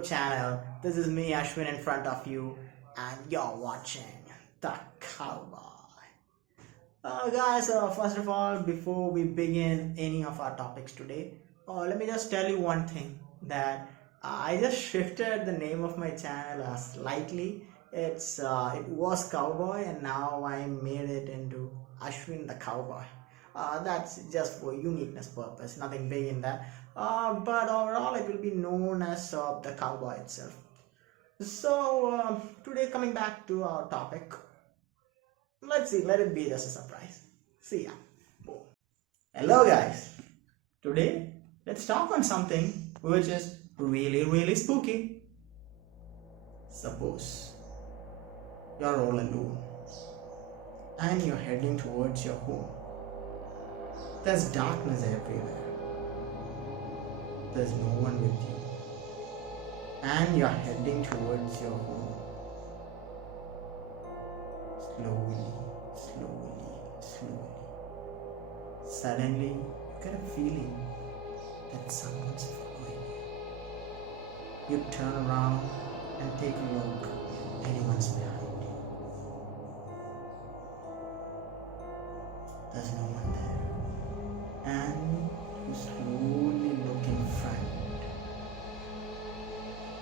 YouTube channel. This is me, Ashwin, in front of you, and you're watching The Cowboy. Guys, first of all, before we begin any of our topics today, let me just tell you one thing that I just shifted the name of my channel slightly. It was Cowboy, and now I made it into Ashwin the Cowboy. That's just for uniqueness purpose, nothing big in that. But overall, it will be known as the Cowboy itself. So today, coming back to our topic, let's see. Let it be just a surprise. See ya. Boom. Hello, guys. Today, let's talk on something which is really spooky. Suppose you're all alone and you're heading towards your home. There's darkness everywhere. There's no one with you. And you're heading towards your home. Slowly. Suddenly, you get a feeling that someone's following you. You turn around and take a look. Anyone's behind you. There's no one there. And you slowly look in front.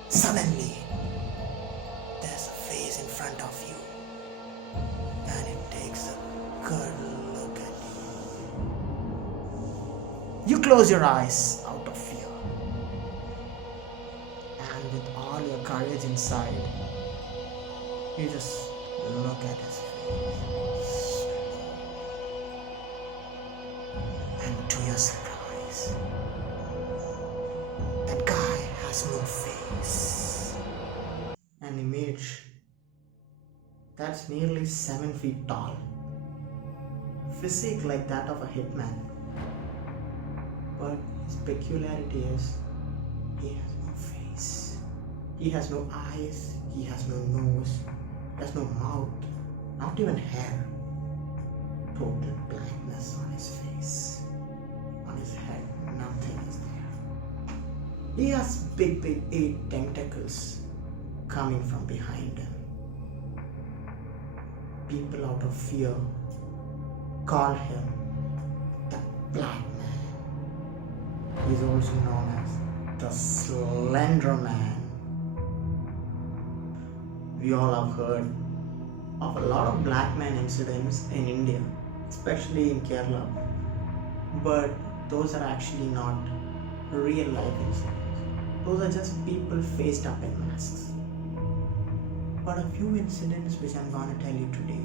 Suddenly, there's a face in front of you. And it takes a good look at you. You close your eyes out of fear. And with all your courage inside, you just look at his face. And to your surprise, that guy has no face. An image that's nearly 7 feet tall. Physique like that of a hitman. But his peculiarity is he has no face. He has no eyes. He has no nose. He has no mouth. Not even hair. Total blackness on his face. On his head, nothing is there. He has big 8 tentacles coming from behind him. People out of fear call him the Blackman. He's also known as the Slenderman. We all have heard of a lot of Blackman incidents in India, especially in Kerala. But those are actually not real life incidents. Those are just people faced up in masks. But a few incidents which I'm going to tell you today,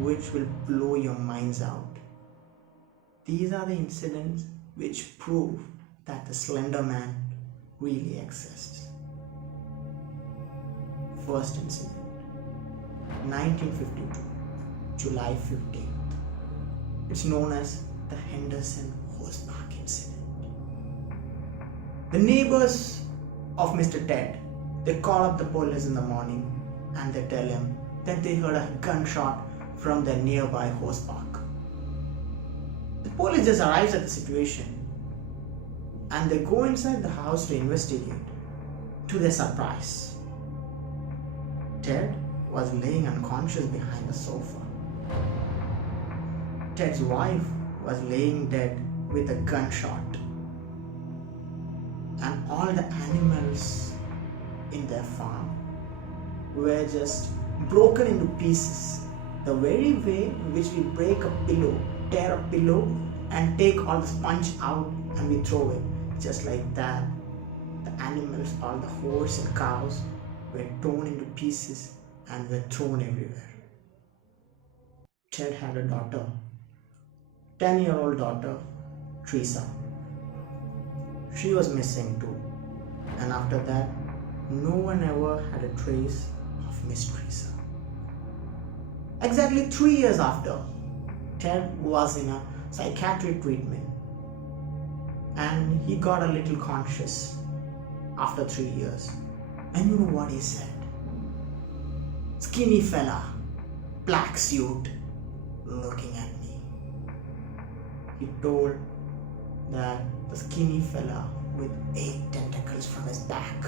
which will blow your minds out. These are the incidents which prove that the Slenderman really exists. First incident, 1952, July 15th. It's known as the Henderson Horseback Incident. The neighbors of Mr. Ted, they call up the police in the morning and they tell him that they heard a gunshot from the nearby horse park. The police just arrives at the situation and they go inside the house to investigate. To their surprise, Ted was laying unconscious behind the sofa. Ted's wife was laying dead with a gunshot. And all the animals in their farm were just broken into pieces. The very way in which we break a pillow, tear a pillow and take all the sponge out and we throw it. Just like that, the animals, all the horse and cows were torn into pieces and were thrown everywhere. Ted had a daughter, 10-year-old daughter, Teresa. She was missing too. And after that, no one ever had a trace of Miss Teresa. Exactly 3 years after, Ted was in a psychiatric treatment and he got a little conscious after 3 years. And you know what he said? Skinny fella, black suit, looking at me. He told that the skinny fella with 8 tentacles from his back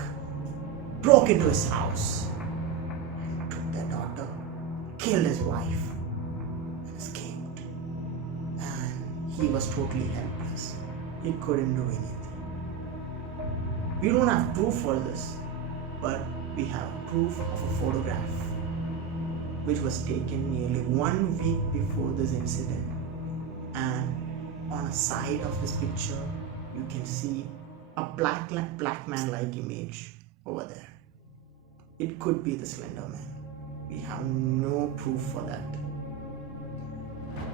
broke into his house and took their daughter, killed his wife, and escaped. And he was totally helpless. He couldn't do anything. We don't have proof for this, but we have proof of a photograph which was taken nearly 1 week before this incident. And on a side of this picture, you can see a Blackman-like image over there. It could be the Slenderman. We have no proof for that.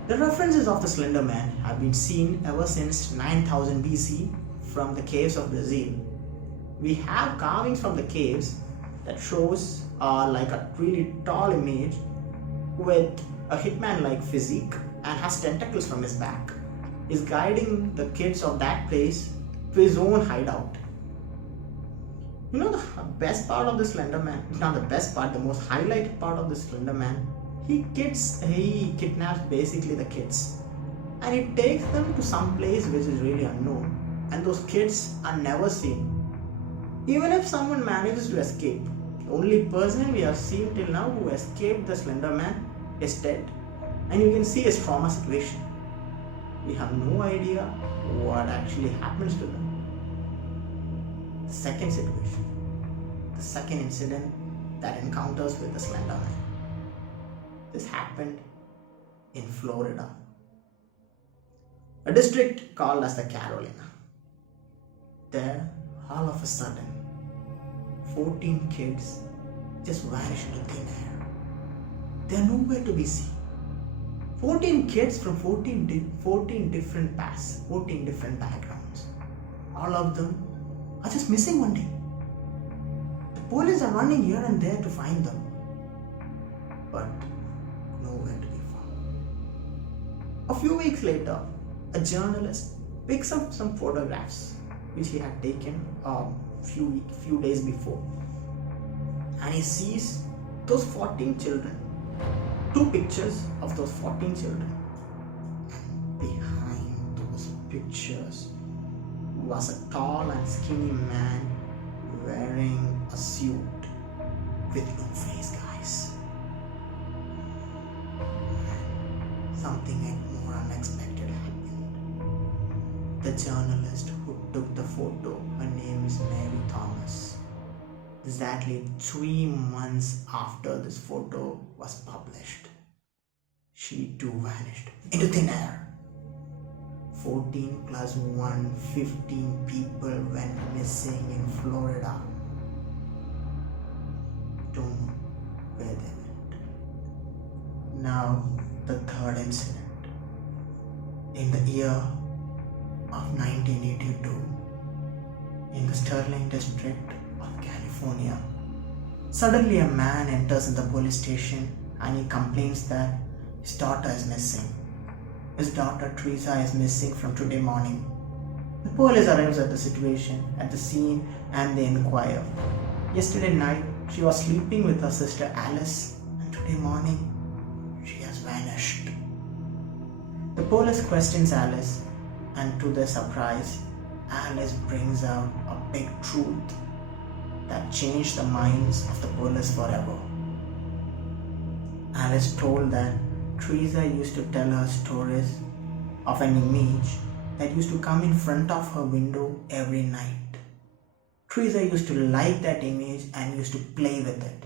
The references of the Slenderman have been seen ever since 9000 BC from the caves of Brazil. We have carvings from the caves that shows like a really tall image with a hitman-like physique and has tentacles from his back. Is guiding the kids of that place to his own hideout. You know, the best part of the Slenderman, not the best part, the most highlighted part of the Slenderman, he kidnaps basically the kids and he takes them to some place which is really unknown, and those kids are never seen. Even if someone manages to escape, the only person we have seen till now who escaped the Slenderman is dead, and you can see his trauma situation. We have no idea what actually happens to them. The second situation, the second incident that encounters with the Slenderman. This happened in Florida, a district called as the Carolina. There, all of a sudden, 14 kids just vanished into thin air. They are nowhere to be seen. 14 kids from 14 different paths, 14 different backgrounds. All of them are just missing one day. The police are running here and there to find them, but nowhere to be found. A few weeks later, a journalist picks up some photographs which he had taken a few days before, and he sees those 14 children. 2 pictures of those 14 children. And behind those pictures was a tall and skinny man wearing a suit with no face, guys. And something more unexpected happened. The journalist who took the photo, her name is Mary Thomas. Exactly 3 months after this photo was published, she too vanished into thin air. 14 plus 1, 15 people went missing in Florida. Don't know where they went. Now, the third incident. In the year of 1982, in the Sterling district of California, suddenly a man enters in the police station and he complains that his daughter is missing. His daughter Teresa is missing from today morning. The police arrives at the scene, and they inquire. Yesterday night, she was sleeping with her sister Alice, and today morning, she has vanished. The police questions Alice, and to their surprise, Alice brings out a big truth that changed the minds of the police forever. Alice told that Teresa used to tell her stories of an image that used to come in front of her window every night. Teresa used to like that image and used to play with it.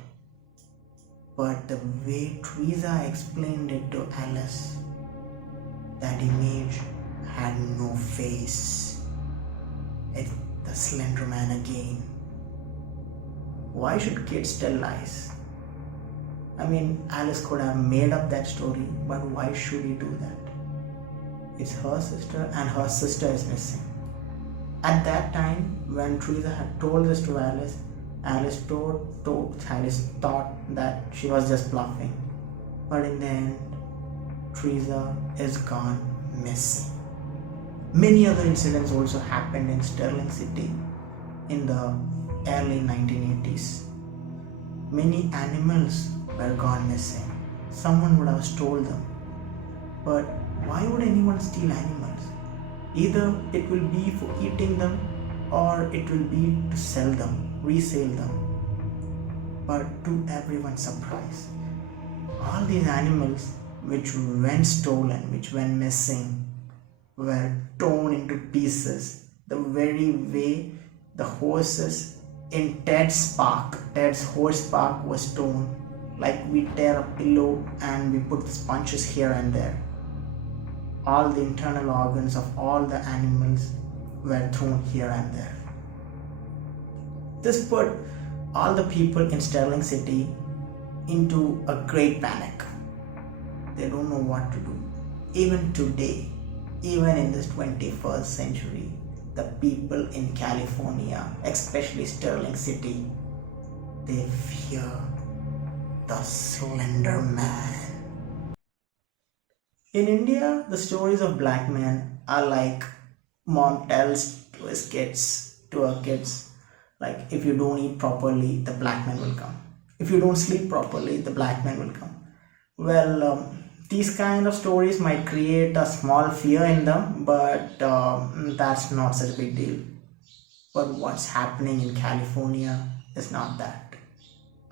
But the way Teresa explained it to Alice, that image had no face. It's the Slenderman again. Why should kids tell lies? I mean, Alice could have made up that story, but why should he do that? It's her sister, and her sister is missing. At that time, when Teresa had told this to Alice, Alice thought that she was just bluffing. But in the end, Teresa is gone missing. Many other incidents also happened in Sterling City in the early 1980s. Many animals were gone missing. Someone would have stolen them. But why would anyone steal animals? Either it will be for eating them or it will be to sell them, resell them. But to everyone's surprise, all these animals which went stolen, which went missing, were torn into pieces the very way the horses in Ted's horse park was torn. Like we tear a pillow and we put the sponges here and there. All the internal organs of all the animals were thrown here and there. This put all the people in Sterling City into a great panic. They don't know what to do. Even today, even in this 21st century, the people in California, especially Sterling City, they fear the Slenderman. In India, the stories of Blackman are like mom tells to her kids, like if you don't eat properly, the Blackman will come. If you don't sleep properly, the Blackman will come. Well, these kind of stories might create a small fear in them, but that's not such a big deal. But what's happening in California is not that.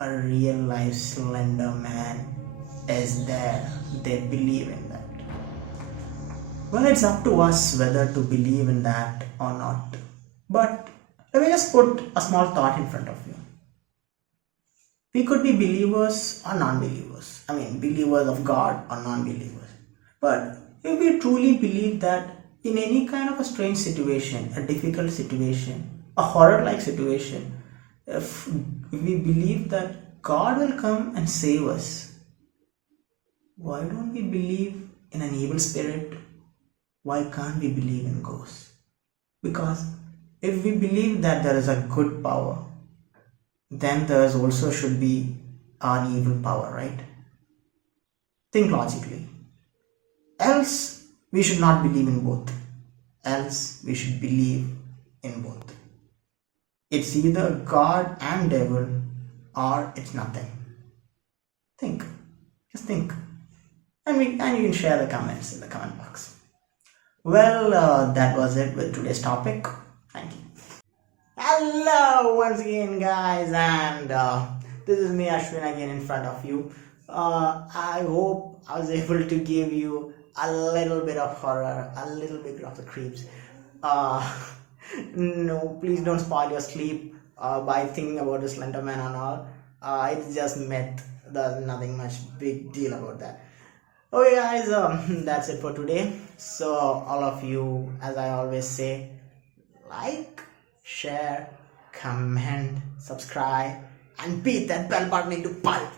A real life Slender Man is there. They believe in that. Well, it's up to us whether to believe in that or not. But let me just put a small thought in front of you. We could be believers or non-believers. I mean, believers of God or non-believers. But if we truly believe that in any kind of a strange situation, a difficult situation, a horror-like situation, if we believe that God will come and save us, why don't we believe in an evil spirit? Why can't we believe in ghosts? Because if we believe that there is a good power, then there also should be an evil power, right? Think logically. Else, we should not believe in both. Else, we should believe in both. It's either God and devil, or it's nothing. Think. Just think. And you can share the comments in the comment box. Well, that was it with today's topic. Thank you. Hello once again, guys, and this is me, Ashwin, again in front of you. I hope I was able to give you a little bit of horror, a little bit of the creeps. No, please don't spoil your sleep by thinking about the Slenderman and all. It's just myth. There's nothing much big deal about that. Okay, guys, that's it for today. So, all of you, as I always say, like, share, comment, subscribe, and beat that bell button into pulp.